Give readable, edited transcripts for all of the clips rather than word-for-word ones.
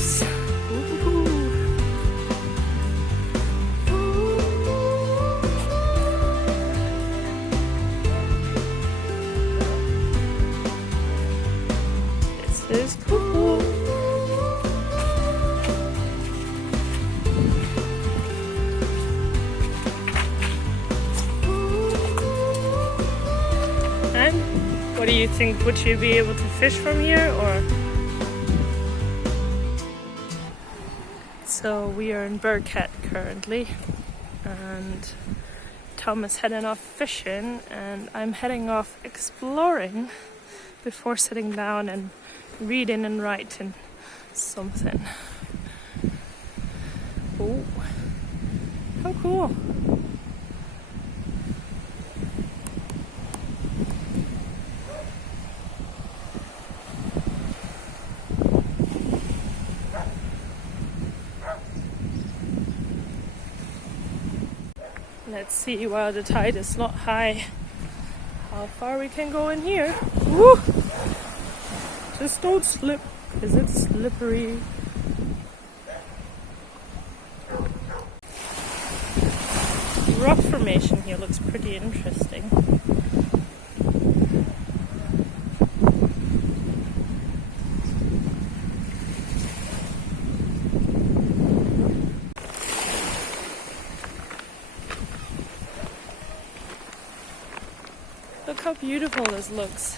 lochs. This is cool. And what do you think? Would you be able to fish from here, or? So we are in Burghead currently, and Tom is heading off fishing and I'm heading off exploring before sitting down and reading and writing something. Oh, how cool. Let's see, while the tide is not high, how far we can go in here. Woo! Just don't slip, because it's slippery. Rock formation here looks pretty interesting. Look how beautiful this looks.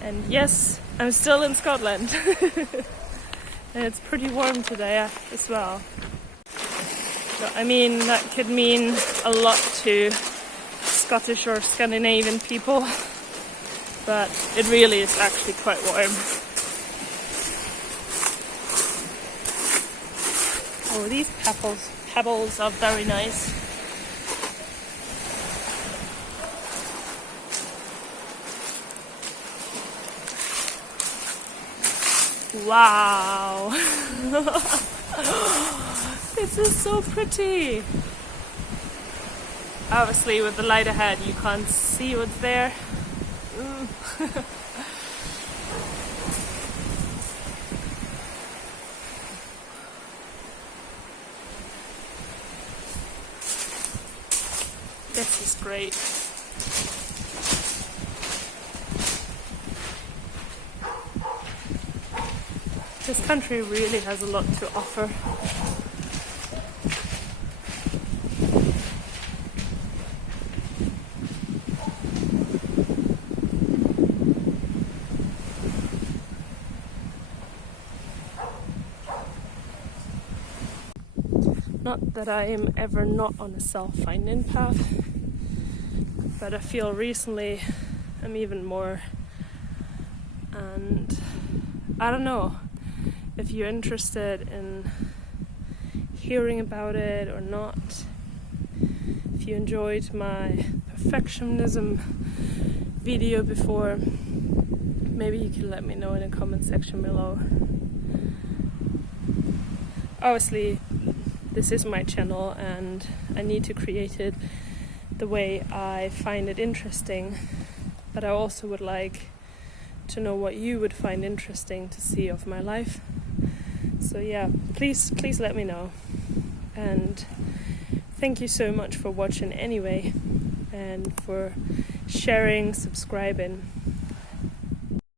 And yes, I'm still in Scotland. And it's pretty warm today as well. So, I mean, that could mean a lot to Scottish or Scandinavian people, but it really is actually quite warm. Oh, these pebbles are very nice. Wow! This is so pretty! Obviously with the light ahead you can't see what's there. This is great. This country really has a lot to offer. Not that I am ever not on a self-finding path, but I feel recently I'm even more, and I don't know. If you're interested in hearing about it or not, if you enjoyed my perfectionism video before, maybe you can let me know in the comment section below. Obviously, this is my channel and I need to create it the way I find it interesting, but I also would like to know what you would find interesting to see of my life. So yeah, please let me know, and thank you so much for watching anyway, and for sharing, subscribing.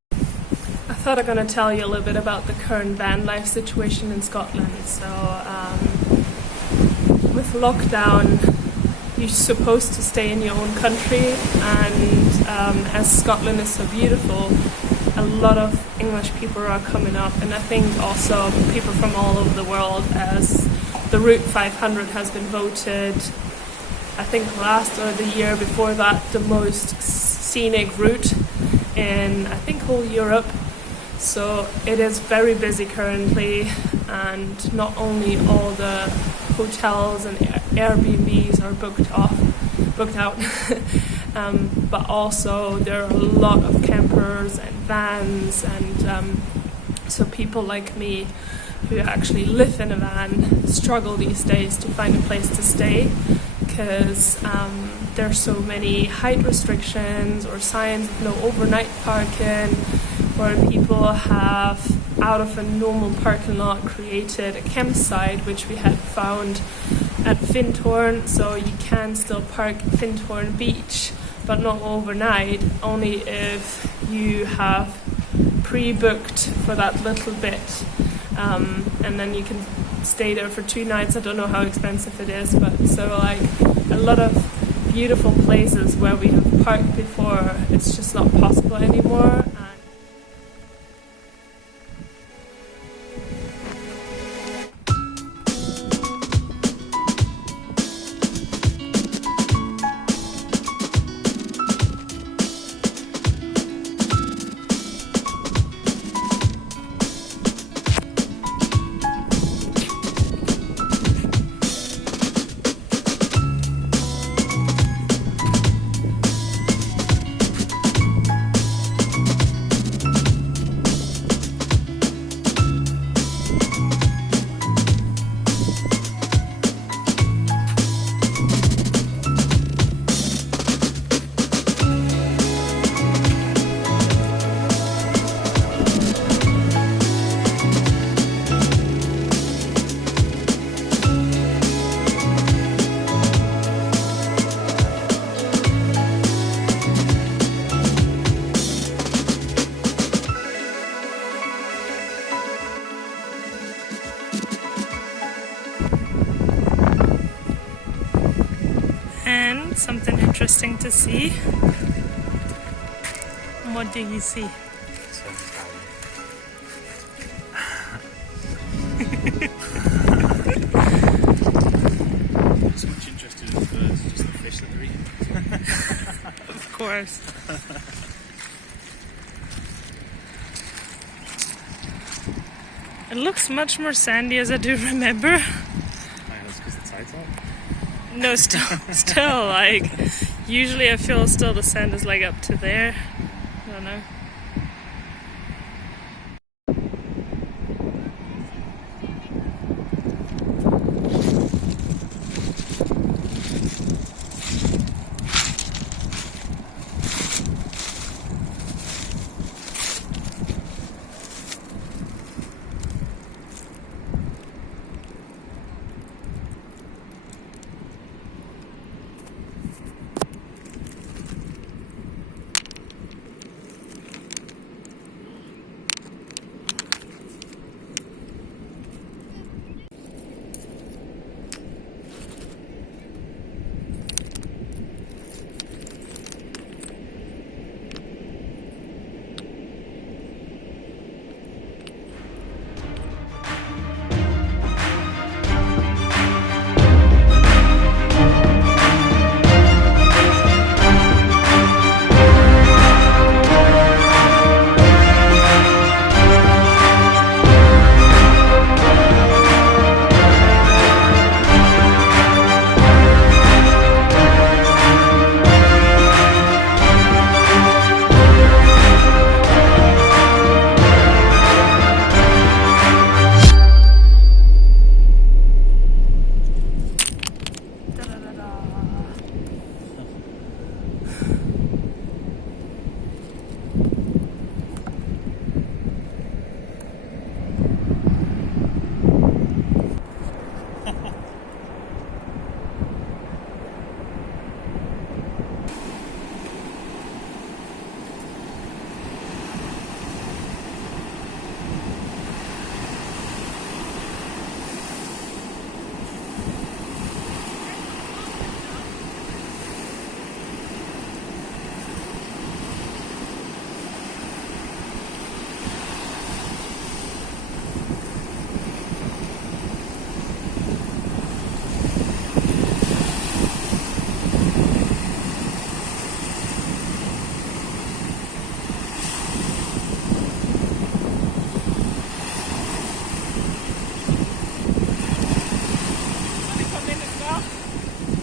I thought I'm gonna tell you a little bit about the current van life situation in Scotland. So with lockdown, you're supposed to stay in your own country, and as Scotland is so beautiful, a lot of English people are coming up, and I think also people from all over the world, as the Route 500 has been voted, I think last or the year before that, the most scenic route in, I think, whole Europe. So it is very busy currently, and not only all the hotels and Airbnbs are booked out, but also there are a lot of campers and vans, and so people like me who actually live in a van struggle these days to find a place to stay, because there are so many height restrictions or signs of no overnight parking, where people have, out of a normal parking lot, created a campsite which we had found at Findhorn, so you can still park at Findhorn beach, but not overnight, only if you have pre-booked for that little bit, and then you can stay there for 2 nights. I don't know how expensive it is, but so like a lot of beautiful places where we have parked before, it's just not possible anymore. And something interesting to see. What do you see? So much interested in the birds, just the fish that they're eating. Of course. It looks much more sandy as I do remember. That's because the tide's out. No, still, like, usually I feel still the sand is like up to there. I don't know.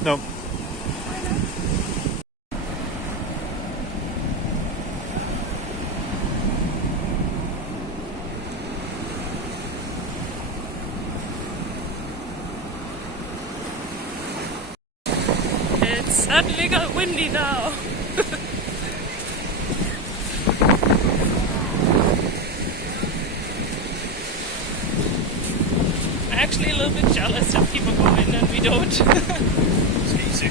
No. It's suddenly got windy now. actually a little bit jealous that people go in and we don't. It's easy.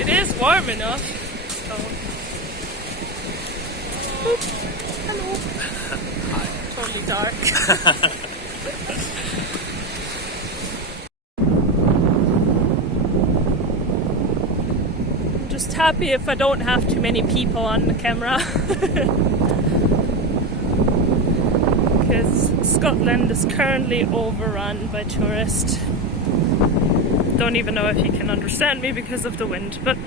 It is warm enough. So. Oop. Hello. Hi. Totally dark. I'm just happy if I don't have too many people on the camera. Because Scotland is currently overrun by tourists. Don't even know if you can understand me because of the wind, but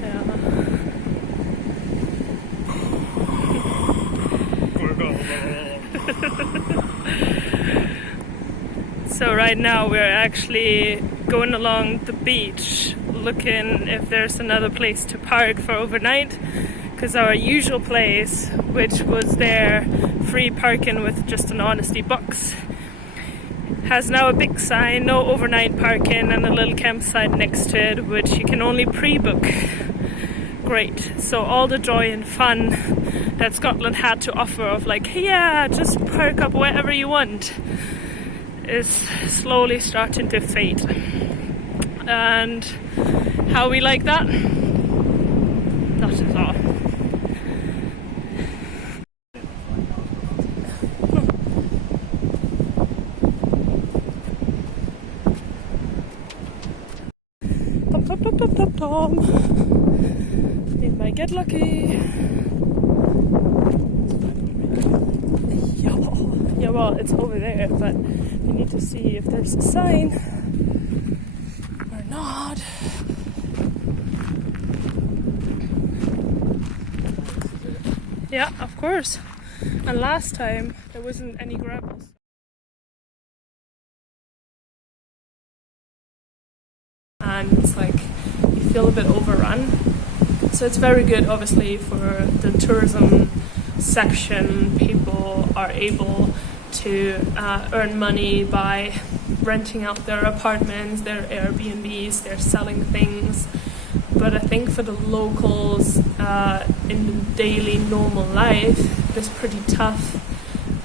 yeah. So right now we're actually going along the beach looking if there's another place to park for overnight, because our usual place, which was there free parking with just an honesty box, has now a big sign, no overnight parking, and a little campsite next to it, which you can only pre-book. Great. So all the joy and fun that Scotland had to offer of like, hey, yeah, just park up wherever you want, is slowly starting to fade. And how we like that? Not at all. Tom. We might get lucky. Yeah, well, it's over there, but we need to see if there's a sign or not. Yeah, of course. And last time there wasn't any gravel. And it's like you feel a bit overrun. So it's very good, obviously, for the tourism section. People are able to earn money by renting out their apartments, their Airbnbs, they're selling things. But I think for the locals in the daily normal life, it's pretty tough.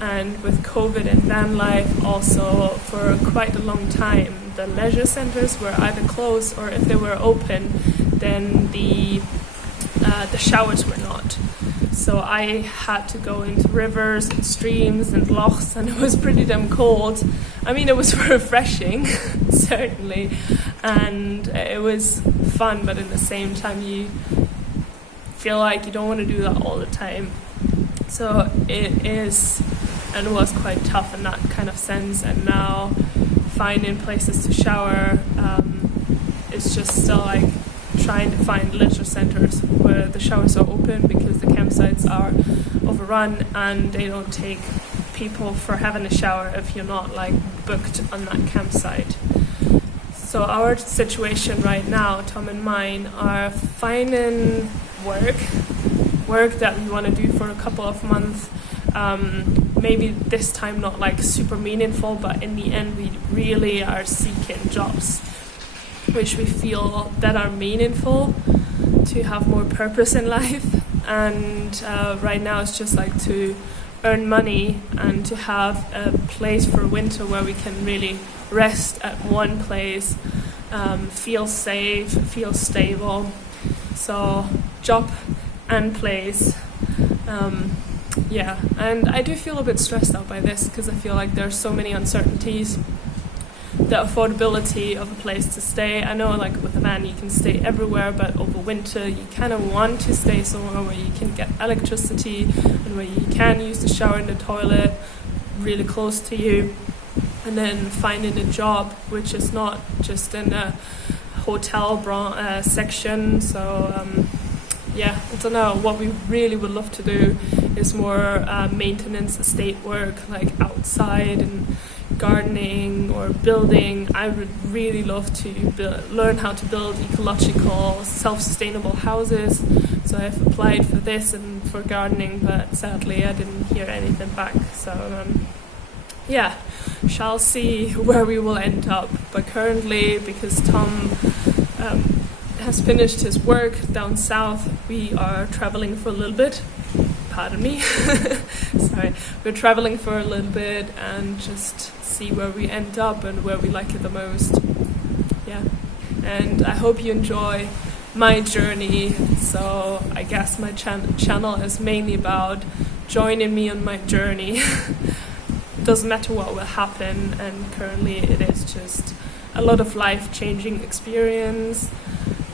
And with COVID and van life also for quite a long time, the leisure centres were either closed, or if they were open, then the showers were not. So I had to go into rivers and streams and lochs, and it was pretty damn cold. I mean, it was refreshing, certainly, and it was fun, but at the same time you feel like you don't want to do that all the time. So it is and was quite tough in that kind of sense, and now finding places to shower is just still like trying to find leisure centres where the showers are open, because the campsites are overrun and they don't take people for having a shower if you're not like booked on that campsite. So our situation right now, Tom and mine, are finding work that we want to do for a couple of months. Maybe this time not like super meaningful, but in the end we really are seeking jobs which we feel that are meaningful, to have more purpose in life. And right now it's just like to earn money and to have a place for winter where we can really rest at one place, feel safe, feel stable. So job and place. Yeah, and I do feel a bit stressed out by this, because I feel like there's so many uncertainties. The affordability of a place to stay. I know like with a van you can stay everywhere, but over winter you kind of want to stay somewhere where you can get electricity and where you can use the shower and the toilet really close to you. And then finding a job which is not just in a hotel section. So yeah, I don't know, what we really would love to do is more maintenance estate work, like outside and gardening or building. I would really love to learn how to build ecological, self-sustainable houses. So I've applied for this and for gardening, but sadly I didn't hear anything back. So yeah, shall see where we will end up. But currently, because Tom has finished his work down south, we are traveling for a little bit. pardon me. Sorry. We're traveling for a little bit and just see where we end up and where we like it the most. Yeah. And I hope you enjoy my journey. So I guess my channel is mainly about joining me on my journey. Doesn't matter what will happen, and currently it is just a lot of life-changing experience,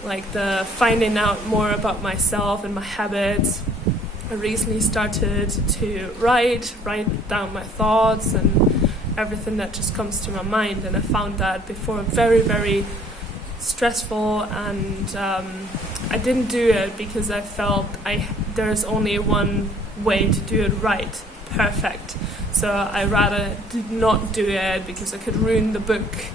like the finding out more about myself and my habits. I recently started to write down my thoughts and everything that just comes to my mind, and I found that before very, very stressful, and I didn't do it because I felt there's only one way to do it right, perfect. So I rather did not do it because I could ruin the book.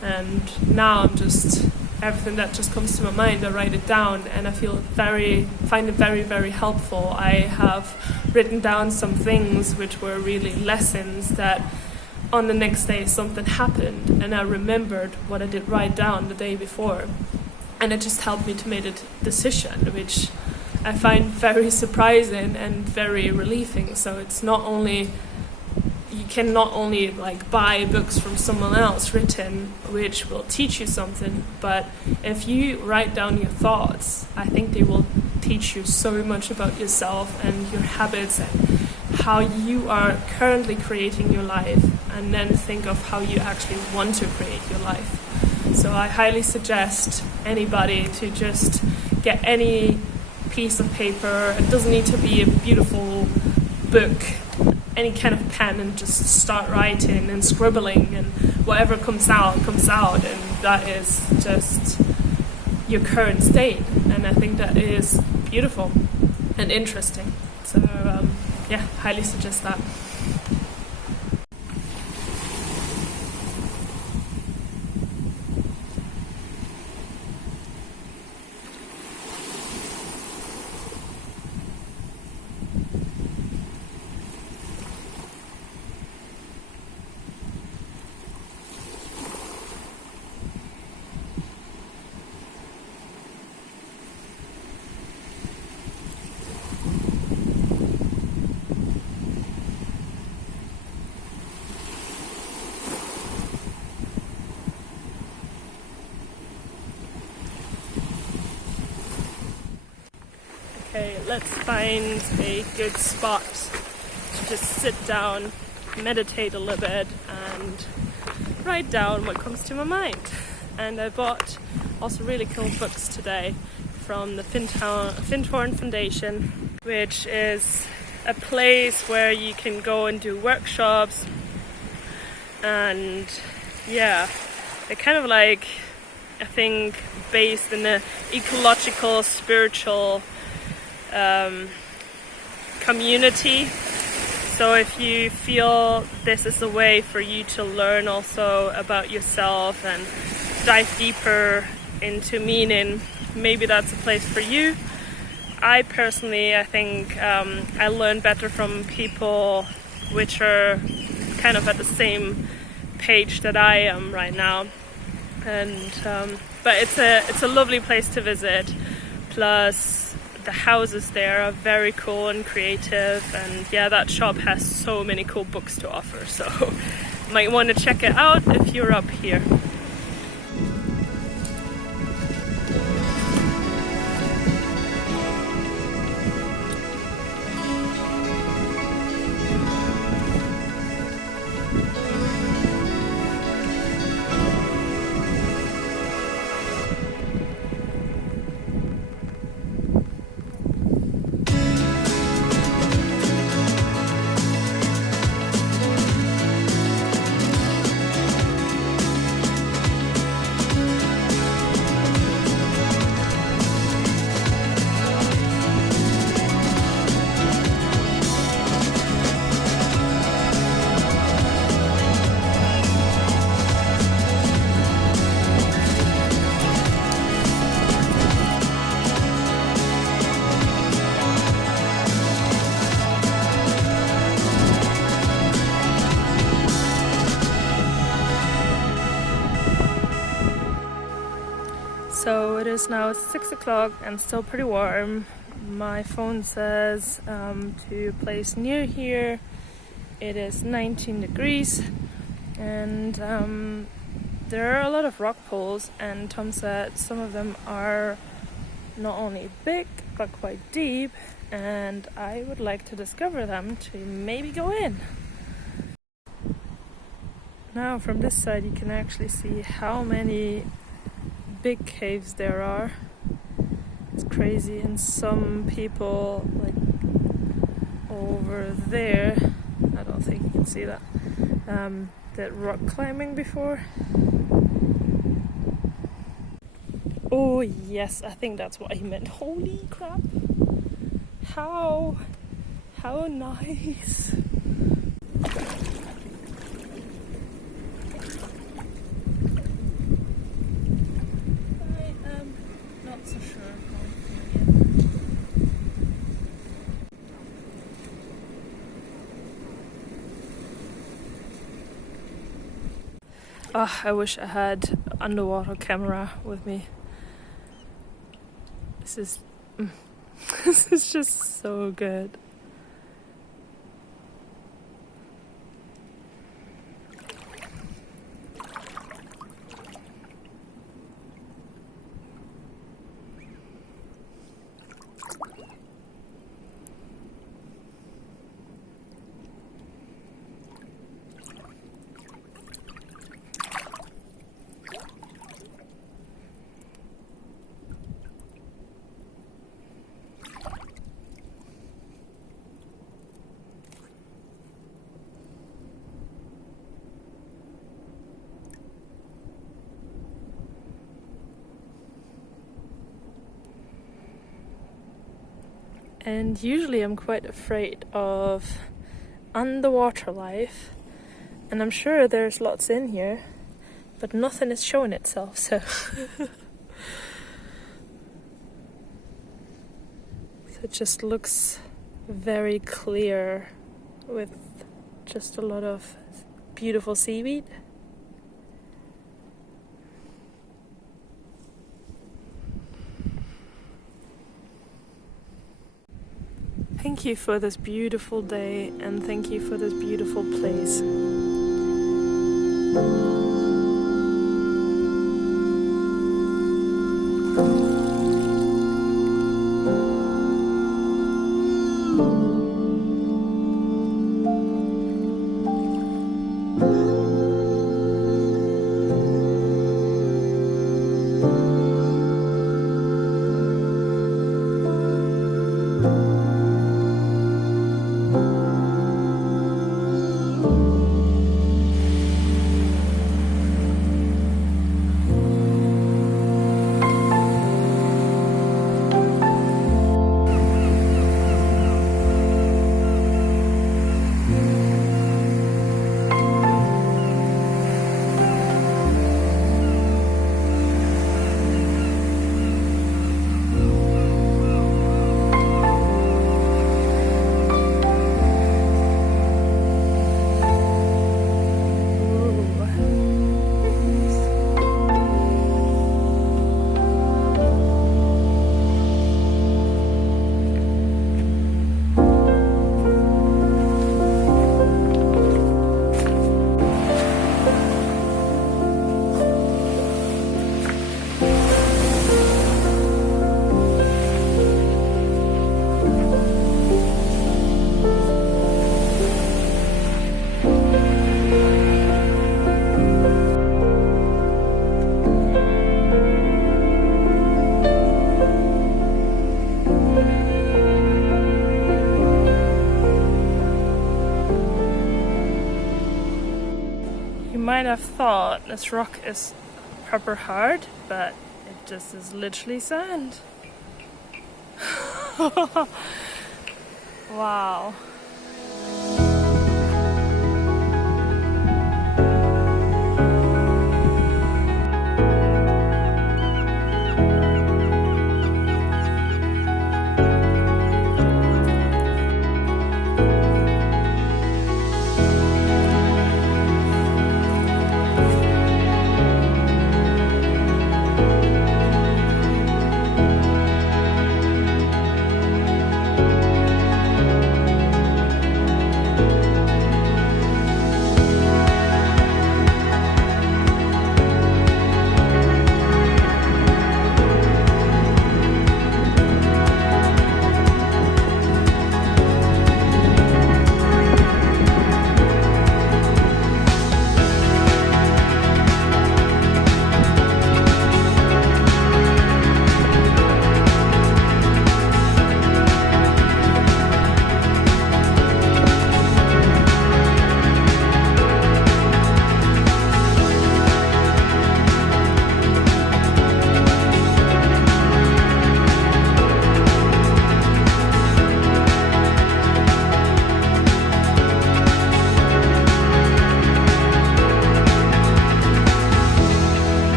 And now I'm just, everything that just comes to my mind, I write it down, and I find it very, very helpful. I have written down some things which were really lessons that on the next day something happened and I remembered what I did write down the day before, and it just helped me to make a decision, which I find very surprising and very relieving. So it's not only, you can not only like buy books from someone else written which will teach you something, but if you write down your thoughts, I think they will teach you so much about yourself and your habits and how you are currently creating your life, and then think of how you actually want to create your life. So I highly suggest anybody to just get any piece of paper. It doesn't need to be a beautiful book, any kind of pen, and just start writing and scribbling, and whatever comes out, and that is just your current state. And I think that is beautiful and interesting. So yeah, highly suggest that. Okay, let's find a good spot to just sit down, meditate a little bit, and write down what comes to my mind. And I bought also really cool books today from the Findhorn Foundation, which is a place where you can go and do workshops. And yeah, they're kind of like, I think, based in the ecological, spiritual community. So if you feel this is a way for you to learn also about yourself and dive deeper into meaning, maybe that's a place for you. I personally, I think I learn better from people which are kind of at the same page that I am right now. And but it's a lovely place to visit. Plus the houses there are very cool and creative, and yeah, that shop has so many cool books to offer, so you might want to check it out if you're up here. So it is now 6 o'clock and still pretty warm, My phone says to a place near here. It is 19 degrees and there are a lot of rock pools, and Tom said some of them are not only big but quite deep, and I would like to discover them to maybe go in. Now from this side you can actually see how many big caves there are. It's crazy, and some people, like over there, I don't think you can see that, did rock climbing before. Oh yes, I think that's what he meant. Holy crap! How nice! I am not so sure how I'm feeling yet. Oh, I wish I had underwater camera with me. This is this is just so good. And usually I'm quite afraid of underwater life, and I'm sure there's lots in here, but nothing is showing itself, so so it just looks very clear with just a lot of beautiful seaweed. Thank you for this beautiful day, and thank you for this beautiful place. Might have thought this rock is proper hard, but it just is literally sand. Wow.